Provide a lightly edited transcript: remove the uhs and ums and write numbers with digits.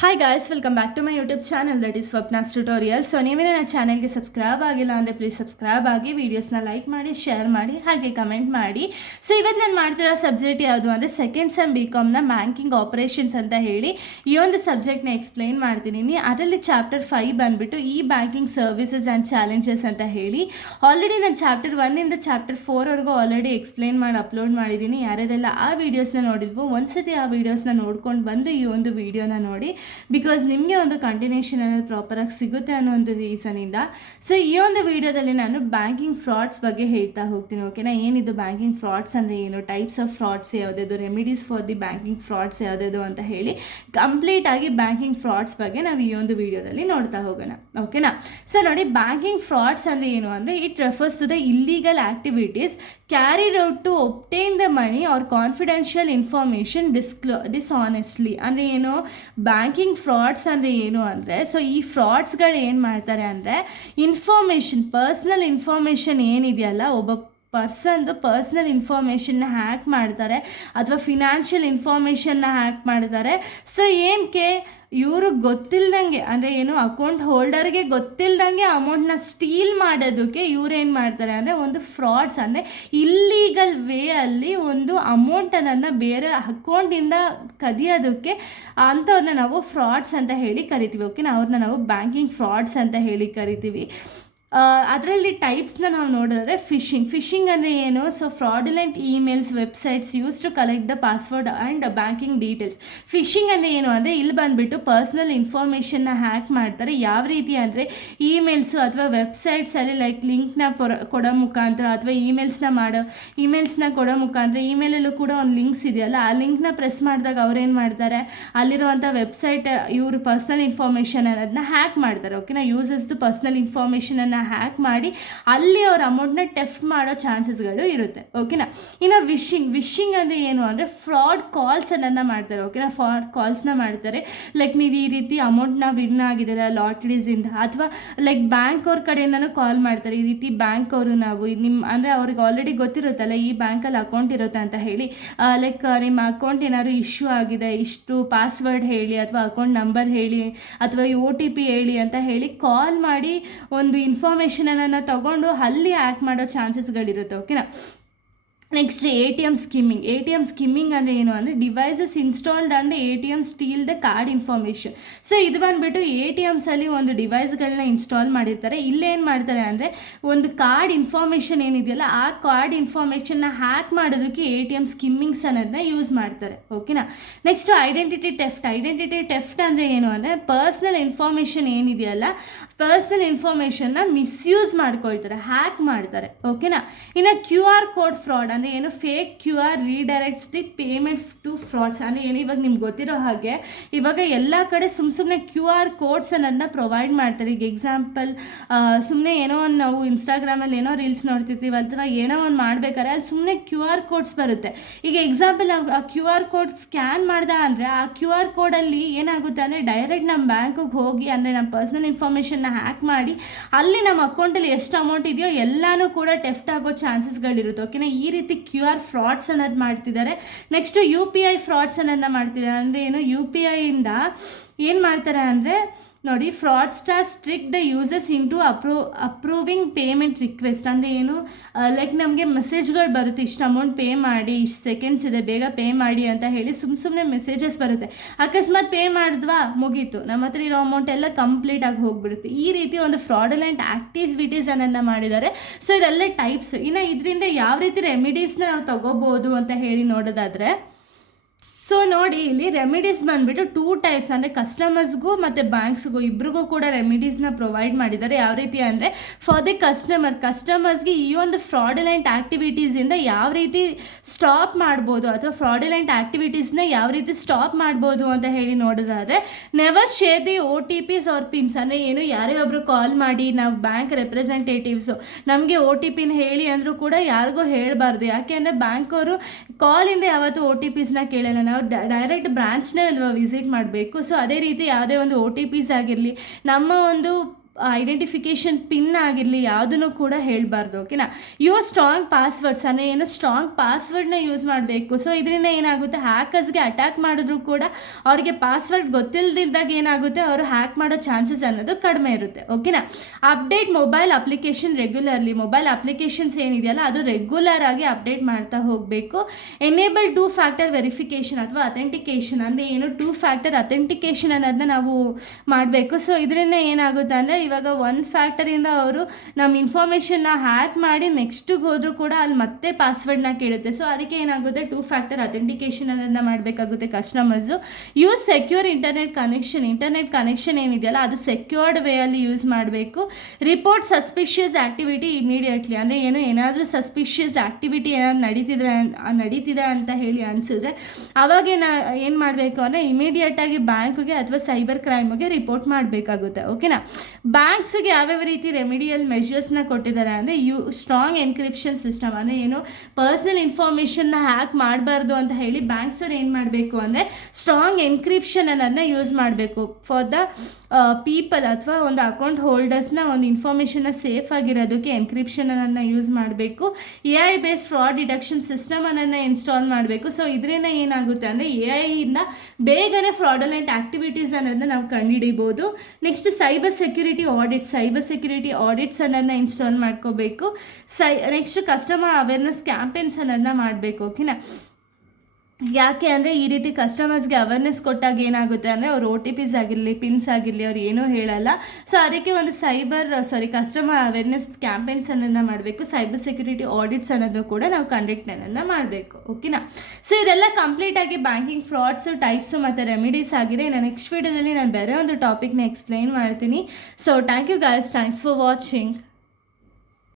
Hi guys, welcome back to my YouTube channel that is Swapna's tutorial. So ನೀವೇ ನನ್ನ ಚಾನಲ್ಗೆ subscribe ಆಗಿಲ್ಲ ಅಂದರೆ ಪ್ಲೀಸ್ ಸಬ್ಸ್ಕ್ರೈಬ್ ಆಗಿ, ವೀಡಿಯೋಸ್ನ ಲೈಕ್ ಮಾಡಿ, ಶೇರ್ ಮಾಡಿ, ಹಾಗೆ ಕಮೆಂಟ್ ಮಾಡಿ. ಸೊ ಇವತ್ತು ನಾನು ಮಾಡ್ತಿರೋ ಸಬ್ಜೆಕ್ಟ್ ಯಾವುದು ಅಂದರೆ second sem BCom banking operations ಅಂತ ಹೇಳಿ ಈ ಒಂದು ಸಬ್ಜೆಕ್ಟ್ನ ಎಕ್ಸ್ಪ್ಲೈನ್ ಮಾಡ್ತೀನಿ. ಅದರಲ್ಲಿ ಚಾಪ್ಟರ್ 5 ಬಂದುಬಿಟ್ಟು ಈ ಬ್ಯಾಂಕಿಂಗ್ ಸರ್ವಿಸಸ್ ಆ್ಯಂಡ್ ಚಾಲೆಂಜಸ್ ಅಂತ ಹೇಳಿ ಆಲ್ರೆಡಿ ನಾನು ಚಾಪ್ಟರ್ 1ಇಂದ ಚಾಪ್ಟರ್ 4ವರೆಗೂ ಆಲ್ರೆಡಿ ಎಕ್ಸ್ಪ್ಲೈನ್ ಮಾಡಿ ಅಪ್ಲೋಡ್ ಮಾಡಿದ್ದೀನಿ. ಯಾರ್ಯಾರೆಲ್ಲ ಆ ವೀಡಿಯೋಸ್ನ ನೋಡಿದ್ವು ಒಂದ್ಸತಿ ಆ ವೀಡಿಯೋಸ್ನ ನೋಡ್ಕೊಂಡು ಬಂದು ಈ ಒಂದು ವೀಡಿಯೋನ ನೋಡಿ, ಬಿಕಾಸ್ ನಿಮಗೆ ಒಂದು ಕಂಟಿನ್ಯೂಷನ್ ಅನ್ನೋದು ಪ್ರಾಪರಾಗಿ ಸಿಗುತ್ತೆ ಅನ್ನೋ ಒಂದು ರೀಸನಿಂದ. ಸೊ ಈ ಒಂದು ವಿಡಿಯೋದಲ್ಲಿ ನಾನು ಬ್ಯಾಂಕಿಂಗ್ ಫ್ರಾಡ್ಸ್ ಬಗ್ಗೆ ಹೇಳ್ತಾ ಹೋಗ್ತೀನಿ. ಓಕೆನಾ, ಏನಿದು ಬ್ಯಾಂಕಿಂಗ್ ಫ್ರಾಡ್ಸ್ ಅಂದರೆ ಏನು, ಟೈಪ್ಸ್ ಆಫ್ ಫ್ರಾಡ್ಸ್ ಯಾವುದಾದ್ರು, remedies for the banking frauds ಯಾವುದಾದ್ರು ಅಂತ ಹೇಳಿ ಕಂಪ್ಲೀಟಾಗಿ ಬ್ಯಾಂಕಿಂಗ್ ಫ್ರಾಡ್ಸ್ ಬಗ್ಗೆ ನಾವು ಈ ಒಂದು ವಿಡಿಯೋದಲ್ಲಿ ನೋಡ್ತಾ ಹೋಗೋಣ. ಓಕೆನಾ, ಸೊ ನೋಡಿ, ಬ್ಯಾಂಕಿಂಗ್ ಫ್ರಾಡ್ಸ್ ಅಂದರೆ ಏನು ಅಂದರೆ it refers to the illegal activities carried out to obtain the money or confidential information dishonestly. ಅಂದರೆ ಏನು, ಬ್ಯಾಂಕಿಂಗ್ ಫ್ರಾಡ್ಸ್ ಅಂದರೆ ಏನು ಅಂದರೆ, ಸೊ ಈ ಫ್ರಾಡ್ಸ್ಗಳು ಏನು ಮಾಡ್ತಾರೆ ಅಂದರೆ ಪರ್ಸ್ನಲ್ ಇನ್ಫಾರ್ಮೇಷನ್ ಏನಿದೆಯಲ್ಲ, ಒಬ್ಬ ಪರ್ಸನಲ್ ಇನ್ಫಾರ್ಮೇಷನ್ನ ಹ್ಯಾಕ್ ಮಾಡ್ತಾರೆ ಅಥವಾ ಫಿನಾನ್ಷಿಯಲ್ ಇನ್ಫಾರ್ಮೇಷನ್ನ ಹ್ಯಾಕ್ ಮಾಡ್ತಾರೆ. ಸೊ ಏನಕ್ಕೆ, ಇವರು ಗೊತ್ತಿಲ್ದಂಗೆ ಅಂದರೆ ಏನು, ಅಕೌಂಟ್ ಹೋಲ್ಡರ್ಗೆ ಗೊತ್ತಿಲ್ದಂಗೆ ಅಮೌಂಟ್ನ ಸ್ಟೀಲ್ ಮಾಡೋದಕ್ಕೆ ಇವ್ರು ಏನು ಮಾಡ್ತಾರೆ ಅಂದರೆ ಒಂದು ಫ್ರಾಡ್ಸ್ ಅಂದರೆ ಇಲ್ಲೀಗಲ್ ವೇ ಅಲ್ಲಿ ಒಂದು ಅಮೌಂಟನ್ನು ಬೇರೆ ಅಕೌಂಟಿಂದ ಕದಿಯೋದಕ್ಕೆ ಅಂಥವ್ರನ್ನ ನಾವು ಫ್ರಾಡ್ಸ್ ಅಂತ ಹೇಳಿ ಕರಿತೀವಿ. ಓಕೆನಾ, ಅವ್ರನ್ನ ನಾವು ಬ್ಯಾಂಕಿಂಗ್ ಫ್ರಾಡ್ಸ್ ಅಂತ ಹೇಳಿ ಕರಿತೀವಿ. ಅದರಲ್ಲಿ ಟೈಪ್ಸ್ನ ನಾವು ನೋಡಿದ್ರೆ ಫಿಶಿಂಗ್ ಅಂದರೆ ಏನು, so fraudulent emails websites use to collect the password and banking details. Phishing ಅಂದರೆ ಏನು ಅಂದರೆ ಇಲ್ಲಿ ಬಂದುಬಿಟ್ಟು ಪರ್ಸ್ನಲ್ ಇನ್ಫಾರ್ಮೇಷನ್ನ ಹ್ಯಾಕ್ ಮಾಡ್ತಾರೆ. ಯಾವ ರೀತಿ ಅಂದರೆ ಇಮೇಲ್ಸು ಅಥವಾ ವೆಬ್ಸೈಟ್ಸಲ್ಲಿ ಲೈಕ್ ಲಿಂಕ್ನ ಕೊಡೋ ಮುಖಾಂತರ ಅಥವಾ ಇಮೇಲ್ಸ್ನ ಕೊಡೋ ಮುಖಾಂತರ, ಇಮೇಲಲ್ಲೂ ಕೂಡ ಒಂದು ಲಿಂಕ್ಸ್ ಇದೆಯಲ್ಲ, ಆ ಲಿಂಕ್ನ ಪ್ರೆಸ್ ಮಾಡಿದಾಗ ಅವ್ರೇನು ಮಾಡ್ತಾರೆ, ಅಲ್ಲಿರುವಂಥ ವೆಬ್ಸೈಟ್ ಇವರು ಪರ್ಸ್ನಲ್ ಇನ್ಫಾರ್ಮೇಷನ್ ಅನ್ನೋದನ್ನ ಹ್ಯಾಕ್ ಮಾಡ್ತಾರೆ. ಓಕೆನಾ, ಯೂಸರ್ಸ್ದು ಪರ್ಸ್ನಲ್ ಇನ್ಫಾರ್ಮೇಷನನ್ನು ಹ್ಯಾಕ್ ಮಾಡಿ ಅಲ್ಲಿ ಅವ್ರ ಅಮೌಂಟ್ನ ಟೆಫ್ಟ್ ಮಾಡೋ ಚಾನ್ಸಸ್ಗಳು ಇರುತ್ತೆ. ಓಕೆನಾ, ಇನ್ನು ವಿಶಿಂಗ್ ಅಂದರೆ ಏನು ಅಂದರೆ ಫ್ರಾಡ್ ಕಾಲ್ಸ್ ಅನ್ನೋದನ್ನ ಮಾಡ್ತಾರೆ. ಓಕೆನಾ, ಫ್ರಾಡ್ ಕಾಲ್ಸ್ನ ಮಾಡ್ತಾರೆ. ಲೈಕ್ ನೀವು ಈ ರೀತಿ ಅಮೌಂಟ್ನ ವಿನ್ ಆಗಿದ್ದೀರ ಲಾಟ್ರೀಸಿಂದ, ಅಥವಾ ಲೈಕ್ ಬ್ಯಾಂಕ್ ಅವ್ರ ಕಡೆಯಿಂದನೂ ಕಾಲ್ ಮಾಡ್ತಾರೆ. ಈ ರೀತಿ ಬ್ಯಾಂಕ್ ಅವರು ನಾವು ಅಂದರೆ ಅವ್ರಿಗೆ ಆಲ್ರೆಡಿ ಗೊತ್ತಿರುತ್ತಲ್ಲ ಈ ಬ್ಯಾಂಕಲ್ಲಿ ಅಕೌಂಟ್ ಇರುತ್ತೆ ಅಂತ ಹೇಳಿ, ಲೈಕ್ ನಿಮ್ಮ ಅಕೌಂಟ್ ಏನಾದ್ರು ಇಶ್ಯೂ ಆಗಿದೆ, ಇಷ್ಟು ಪಾಸ್ವರ್ಡ್ ಹೇಳಿ ಅಥವಾ ಅಕೌಂಟ್ ನಂಬರ್ ಹೇಳಿ ಅಥವಾ OTP ಹೇಳಿ ಅಂತ ಹೇಳಿ ಕಾಲ್ ಮಾಡಿ ಒಂದು ಇನ್ಫಾರ್ಮೇಷನನ್ನು ತಗೊಂಡು ಅಲ್ಲಿ ಹ್ಯಾಕ್ ಮಾಡೋ ಚಾನ್ಸಸ್ಗಳಿರುತ್ತೆ. ಓಕೆನಾ, ನೆಕ್ಸ್ಟ್ ATM ಸ್ಕಿಮ್ಮಿಂಗ್ ಅಂದರೆ ಏನು ಅಂದರೆ devices installed and ATM steel the card information. So ಇದು ಬಂದುಬಿಟ್ಟು ATMಸಲ್ಲಿ ಒಂದು ಡಿವೈಸ್ಗಳನ್ನ ಇನ್ಸ್ಟಾಲ್ ಮಾಡಿರ್ತಾರೆ. ಇಲ್ಲೇನು ಮಾಡ್ತಾರೆ ಅಂದರೆ ಒಂದು ಕಾರ್ಡ್ ಇನ್ಫಾರ್ಮೇಷನ್ ಏನಿದೆಯಲ್ಲ ಆ ಕಾರ್ಡ್ ಇನ್ಫಾರ್ಮೇಷನ್ನ ಹ್ಯಾಕ್ ಮಾಡೋದಕ್ಕೆ ATM ಸ್ಕಿಮ್ಮಿಂಗ್ಸ್ ಅನ್ನೋದನ್ನ ಯೂಸ್ ಮಾಡ್ತಾರೆ. ಓಕೆನಾ, ನೆಕ್ಸ್ಟು ಐಡೆಂಟಿಟಿ ಟೆಫ್ಟ್ ಅಂದರೆ ಏನು ಅಂದರೆ ಪರ್ಸ್ನಲ್ ಇನ್ಫಾರ್ಮೇಷನ್ ಏನಿದೆಯಲ್ಲ, ಪರ್ಸ್ನಲ್ ಇನ್ಫಾರ್ಮೇಷನ್ನ ಮಿಸ್ಯೂಸ್ ಮಾಡ್ಕೊಳ್ತಾರೆ, ಹ್ಯಾಕ್ ಮಾಡ್ತಾರೆ. ಓಕೆನಾ, ಇನ್ನು QR ಕೋಡ್ ಫ್ರಾಡ್ ಅಂದರೆ ಏನು, fake QR redirects the payment to frauds. ಅಂದರೆ ಏನು, ಇವಾಗ ನಿಮ್ಗೆ ಗೊತ್ತಿರೋ ಹಾಗೆ ಇವಾಗ ಎಲ್ಲ ಕಡೆ ಸುಮ್ಮನೆ QR ಕೋಡ್ಸ್ ಅನ್ನೋದನ್ನ ಪ್ರೊವೈಡ್ ಮಾಡ್ತಾರೆ. ಈಗ ಎಕ್ಸಾಂಪಲ್ ಸುಮ್ಮನೆ ಏನೋ ಒಂದು ನಾವು ಇನ್ಸ್ಟಾಗ್ರಾಮಲ್ಲಿ ಏನೋ ರೀಲ್ಸ್ ನೋಡ್ತಿರ್ತೀವಿ ಅಥವಾ ಏನೋ ಒಂದು ಮಾಡ್ಬೇಕಾದ್ರೆ ಅಲ್ಲಿ ಸುಮ್ಮನೆ QR ಕೋಡ್ಸ್ ಬರುತ್ತೆ. ಈಗ ಎಕ್ಸಾಂಪಲ್ ನಾವು ಆ QR ಕೋಡ್ ಸ್ಕ್ಯಾನ್ ಮಾಡ್ದ ಅಂದರೆ ಆ QR ಕೋಡಲ್ಲಿ ಏನಾಗುತ್ತೆ ಅಂದರೆ ಡೈರೆಕ್ಟ್ ನಮ್ಮ ಬ್ಯಾಂಕಿಗೆ ಹೋಗಿ ಅಂದರೆ ನಮ್ಮ ಪರ್ಸ್ನಲ್ ಇನ್ಫಾರ್ಮೇಷನ್ನ ಹ್ಯಾಕ್ ಮಾಡಿ ಅಲ್ಲಿ ನಮ್ಮ ಅಕೌಂಟಲ್ಲಿ ಎಷ್ಟು ಅಮೌಂಟ್ ಇದೆಯೋ ಎಲ್ಲನೂ ಕೂಡ ಟೆಫ್ಟ್ ಆಗೋ ಚಾನ್ಸಸ್ಗಳಿರುತ್ತೆ. ಓಕೆನಾ, ಈ ರೀತಿ QR ಫ್ರಾಡ್ಸ್ ಅನ್ನೋದು ಮಾಡ್ತಿದ್ದಾರೆ. ನೆಕ್ಸ್ಟು UPI ಫ್ರಾಡ್ಸ್ ಅನ್ನೋದನ್ನ ಮಾಡ್ತಿದ್ದಾರೆ. ಅಂದರೆ ಏನು, UPI ಇಂದ ಏನು ಮಾಡ್ತಾರೆ ಅಂದರೆ ನೋಡಿ, fraudsters trick the users into approving payment request. ಅಂದರೆ ಏನು, ಲೈಕ್ ನಮಗೆ ಮೆಸೇಜ್ಗಳು ಬರುತ್ತೆ, ಇಷ್ಟು ಅಮೌಂಟ್ ಪೇ ಮಾಡಿ, ಇಷ್ಟು ಸೆಕೆಂಡ್ಸ್ ಇದೆ ಬೇಗ ಪೇ ಮಾಡಿ ಅಂತ ಹೇಳಿ ಸುಮ್ಮನೆ ಮೆಸೇಜಸ್ ಬರುತ್ತೆ. ಅಕಸ್ಮಾತ್ ಪೇ ಮಾಡಿದ್ವಾ ಮುಗೀತು, ನಮ್ಮ ಹತ್ರ ಇರೋ ಅಮೌಂಟ್ ಎಲ್ಲ ಕಂಪ್ಲೀಟಾಗಿ ಹೋಗಿಬಿಡುತ್ತೆ. ಈ ರೀತಿ ಒಂದು ಫ್ರಾಡುಲೆಂಟ್ ಆಕ್ಟಿವಿಟೀಸ್ ಅನ್ನೋದನ್ನ ಮಾಡಿದ್ದಾರೆ. ಸೊ ಇದೆಲ್ಲ ಟೈಪ್ಸ್. ಇನ್ನು ಇದರಿಂದ ಯಾವ ರೀತಿ ರೆಮಿಡೀಸ್ನ ನಾವು ತಗೋಬೋದು ಅಂತ ಹೇಳಿ ನೋಡೋದಾದರೆ, ಸೊ ನೋಡಿ, ಇಲ್ಲಿ ರೆಮಿಡೀಸ್ ಬಂದುಬಿಟ್ಟು 2 ಟೈಪ್ಸ್ ಅಂದರೆ ಕಸ್ಟಮರ್ಸ್ಗೂ ಮತ್ತು ಬ್ಯಾಂಕ್ಸ್ಗೂ ಇಬ್ರಿಗೂ ಕೂಡ ರೆಮಿಡೀಸ್ನ ಪ್ರೊವೈಡ್ ಮಾಡಿದ್ದಾರೆ. ಯಾವ ರೀತಿ ಅಂದರೆ ಫಾರ್ ದಿ ಕಸ್ಟಮರ್ಸ್ಗೆ ಈ ಒಂದು ಫ್ರಾಡುಲೆಂಟ್ ಆ್ಯಕ್ಟಿವಿಟೀಸಿಂದ ಯಾವ ರೀತಿ ಸ್ಟಾಪ್ ಮಾಡ್ಬೋದು ಅಥವಾ ಫ್ರಾಡುಲೆಂಟ್ ಆ್ಯಕ್ಟಿವಿಟೀಸ್ನ ಯಾವ ರೀತಿ ಸ್ಟಾಪ್ ಮಾಡ್ಬೋದು ಅಂತ ಹೇಳಿ ನೋಡೋದಾದರೆ, never share the OTPs or pins. ಅಂದರೆ ಏನು, ಯಾರೇ ಒಬ್ಬರು ಕಾಲ್ ಮಾಡಿ ನಾವು ಬ್ಯಾಂಕ್ ರೆಪ್ರೆಸೆಂಟೇಟಿವ್ಸು ನಮಗೆ OTPನ ಹೇಳಿ ಅಂದರೂ ಕೂಡ ಯಾರಿಗೂ ಹೇಳಬಾರ್ದು. ಯಾಕೆ ಅಂದರೆ ಬ್ಯಾಂಕ್ ಅವರು ಕಾಲಿಂದ ಯಾವತ್ತೂ OTPsನ ಕೇಳಲ್ಲ, ನಾವು ಡೈರೆಕ್ಟ್ ಬ್ರಾಂಚ್ನೇ ಅಲ್ವಾ ವಿಸಿಟ್ ಮಾಡಬೇಕು. ಸೊ ಅದೇ ರೀತಿ ಯಾವುದೇ ಒಂದು OTPs ಆಗಿರಲಿ, ನಮ್ಮ ಒಂದು ಐಡೆಂಟಿಫಿಕೇಷನ್ ಪಿನ್ ಆಗಿರಲಿ ಯಾವುದನ್ನು ಕೂಡ ಹೇಳಬಾರ್ದು. ಓಕೆನಾ. ಯೂಸ್ ಸ್ಟ್ರಾಂಗ್ ಪಾಸ್ವರ್ಡ್ಸ್ ಅಂದರೆ ಏನು, ಸ್ಟ್ರಾಂಗ್ ಪಾಸ್ವರ್ಡ್ನ ಯೂಸ್ ಮಾಡಬೇಕು. ಸೊ ಇದರಿಂದ ಏನಾಗುತ್ತೆ, ಹ್ಯಾಕರ್ಸ್ಗೆ ಅಟ್ಯಾಕ್ ಮಾಡಿದ್ರು ಕೂಡ ಅವರಿಗೆ ಪಾಸ್ವರ್ಡ್ ಗೊತ್ತಿಲ್ಲದಿದ್ದಾಗ ಏನಾಗುತ್ತೆ, ಅವರು ಹ್ಯಾಕ್ ಮಾಡೋ ಚಾನ್ಸಸ್ ಅನ್ನೋದು ಕಡಿಮೆ ಇರುತ್ತೆ. ಓಕೆನಾ. Update mobile application regularly, mobile applications ಏನಿದೆಯಲ್ಲ ಅದು ರೆಗ್ಯುಲರ್ ಆಗಿ ಅಪ್ಡೇಟ್ ಮಾಡ್ತಾ ಹೋಗಬೇಕು. ಎನೇಬಲ್ 2 ಫ್ಯಾಕ್ಟರ್ ವೆರಿಫಿಕೇಷನ್ ಅಥವಾ ಅಥೆಂಟಿಕೇಷನ್ ಅಂದರೆ ಏನು, 2 ಫ್ಯಾಕ್ಟರ್ ಅಥೆಂಟಿಕೇಷನ್ ಅನ್ನೋದನ್ನ ನಾವು ಮಾಡಬೇಕು. ಸೊ ಇದರಿಂದ ಏನಾಗುತ್ತೆ ಅಂದರೆ, ಇವಾಗ 1 ಫ್ಯಾಕ್ಟರಿಂದ ಅವರು ನಮ್ಮ ಇನ್ಫಾರ್ಮೇಷನ್ನ ಹ್ಯಾಕ್ ಮಾಡಿ ನೆಕ್ಸ್ಟಿಗೆ ಹೋದರೂ ಕೂಡ ಅಲ್ಲಿ ಮತ್ತೆ ಪಾಸ್ವರ್ಡ್ನ ಕೇಳುತ್ತೆ. ಸೊ ಅದಕ್ಕೆ ಏನಾಗುತ್ತೆ, 2 ಫ್ಯಾಕ್ಟರ್ ಅಥೆಂಟಿಕೇಷನ್ ಅನ್ನೋದನ್ನ ಮಾಡಬೇಕಾಗುತ್ತೆ customers. Use secure internet connection ಏನಿದೆಯಲ್ಲ ಅದು ಸೆಕ್ಯೂರ್ಡ್ ವೇಯಲ್ಲಿ ಯೂಸ್ ಮಾಡಬೇಕು. ರಿಪೋರ್ಟ್ ಸಸ್ಪಿಷಿಯಸ್ ಆ್ಯಕ್ಟಿವಿಟಿ ಇಮಿಡಿಯೇಟ್ಲಿ, ಅಂದರೆ ಏನಾದರೂ ಸಸ್ಪಿಷಿಯಸ್ ಆ್ಯಕ್ಟಿವಿಟಿ ಏನಾದ್ರು ನಡೀತಿದೆ ಅಂತ ಹೇಳಿ ಅನಿಸಿದ್ರೆ ಅವಾಗ ಏನು ಮಾಡಬೇಕು ಅಂದರೆ ಇಮಿಡಿಯೇಟಾಗಿ ಬ್ಯಾಂಕ್ಗೆ ಅಥವಾ ಸೈಬರ್ ಕ್ರೈಮ್ಗೆ ರಿಪೋರ್ಟ್ ಮಾಡಬೇಕಾಗುತ್ತೆ. ಓಕೆನಾ. ಬ್ಯಾಂಕ್ಸ್ಗೆ ಯಾವ್ಯಾವ ರೀತಿ ರೆಮಿಡಿಯಲ್ ಮೆಷರ್ಸ್ನ ಕೊಟ್ಟಿದ್ದಾರೆ ಅಂದರೆ, ಸ್ಟ್ರಾಂಗ್ ಎನ್ಕ್ರಿಪ್ಷನ್ ಸಿಸ್ಟಮ್ ಅಂದರೆ ಏನು, ಪರ್ಸ್ನಲ್ ಇನ್ಫಾರ್ಮೇಷನ್ನ ಹ್ಯಾಕ್ ಮಾಡಬಾರ್ದು ಅಂತ ಹೇಳಿ ಬ್ಯಾಂಕ್ಸ್ ಅವ್ರು ಏನು ಮಾಡಬೇಕು ಅಂದರೆ ಸ್ಟ್ರಾಂಗ್ ಎನ್ಕ್ರಿಪ್ಷನ್ ಅನ್ನೋದನ್ನ ಯೂಸ್ ಮಾಡಬೇಕು ಫಾರ್ ದ ಪೀಪಲ್ ಅಥವಾ ಒಂದು ಅಕೌಂಟ್ ಹೋಲ್ಡರ್ಸ್ನ ಒಂದು ಇನ್ಫಾರ್ಮೇಷನ್ನ ಸೇಫ್ ಆಗಿರೋದಕ್ಕೆ ಎನ್ಕ್ರಿಪ್ಷನ್ ಅನ್ನೋದನ್ನ ಯೂಸ್ ಮಾಡಬೇಕು. AI based fraud detection system ಅನ್ನೋದನ್ನ ಇನ್ಸ್ಟಾಲ್ ಮಾಡಬೇಕು. ಸೊ ಇದರಿಂದ ಏನಾಗುತ್ತೆ ಅಂದರೆ AI ಇಂದ ಬೇಗನೆ ಫ್ರಾಡಲೆಂಟ್ ಆ್ಯಕ್ಟಿವಿಟೀಸ್ ಅನ್ನೋದನ್ನ ನಾವು ಕಂಡುಹಿಡಿಬೋದು. ನೆಕ್ಸ್ಟ್ ಸೈಬರ್ ಸೆಕ್ಯೂರಿಟಿ ಆಡಿಟ್ಸ್ ಅನ್ನೋದನ್ನ ಇನ್ಸ್ಟಾಲ್ ಮಾಡ್ಕೋಬೇಕು. ನೆಕ್ಸ್ಟ್ ಕಸ್ಟಮರ್ ಅವೇರ್ನೆಸ್ ಕ್ಯಾಂಪೇನ್ಸ್ ಅನ್ನೋದನ್ನ ಮಾಡಬೇಕು. ಓಕೆನಾ. ಯಾಕೆ ಅಂದರೆ ಈ ರೀತಿ ಕಸ್ಟಮರ್ಸ್ಗೆ ಅವೇರ್ನೆಸ್ ಕೊಟ್ಟಾಗ ಏನಾಗುತ್ತೆ ಅಂದರೆ ಅವ್ರು OTPs ಆಗಿರಲಿ, ಪಿನ್ಸ್ ಆಗಿರಲಿ ಅವ್ರು ಏನೂ ಹೇಳಲ್ಲ. ಸೊ ಅದಕ್ಕೆ ಒಂದು ಕಸ್ಟಮರ್ ಅವೇರ್ನೆಸ್ ಕ್ಯಾಂಪೇನ್ಸ್ ಅನ್ನೋದನ್ನ ಮಾಡಬೇಕು. ಸೈಬರ್ ಸೆಕ್ಯೂರಿಟಿ ಆಡಿಟ್ಸ್ ಅನ್ನೋದು ಕೂಡ ನಾವು ಕಂಡಕ್ಟ್ ಅನ್ನೋದನ್ನ ಮಾಡಬೇಕು. ಓಕೆನಾ. ಸೊ ಇದೆಲ್ಲ ಕಂಪ್ಲೀಟಾಗಿ ಬ್ಯಾಂಕಿಂಗ್ ಫ್ರಾಡ್ಸು, ಟೈಪ್ಸು ಮತ್ತು ರೆಮಿಡೀಸ್ ಆಗಿದೆ. ನಾನು ನೆಕ್ಸ್ಟ್ ವೀಡಿಯೋದಲ್ಲಿ ನಾನು ಬೇರೆ ಒಂದು ಟಾಪಿಕ್ನ ಎಕ್ಸ್ಪ್ಲೈನ್ ಮಾಡ್ತೀನಿ. So thank you guys, thanks for watching.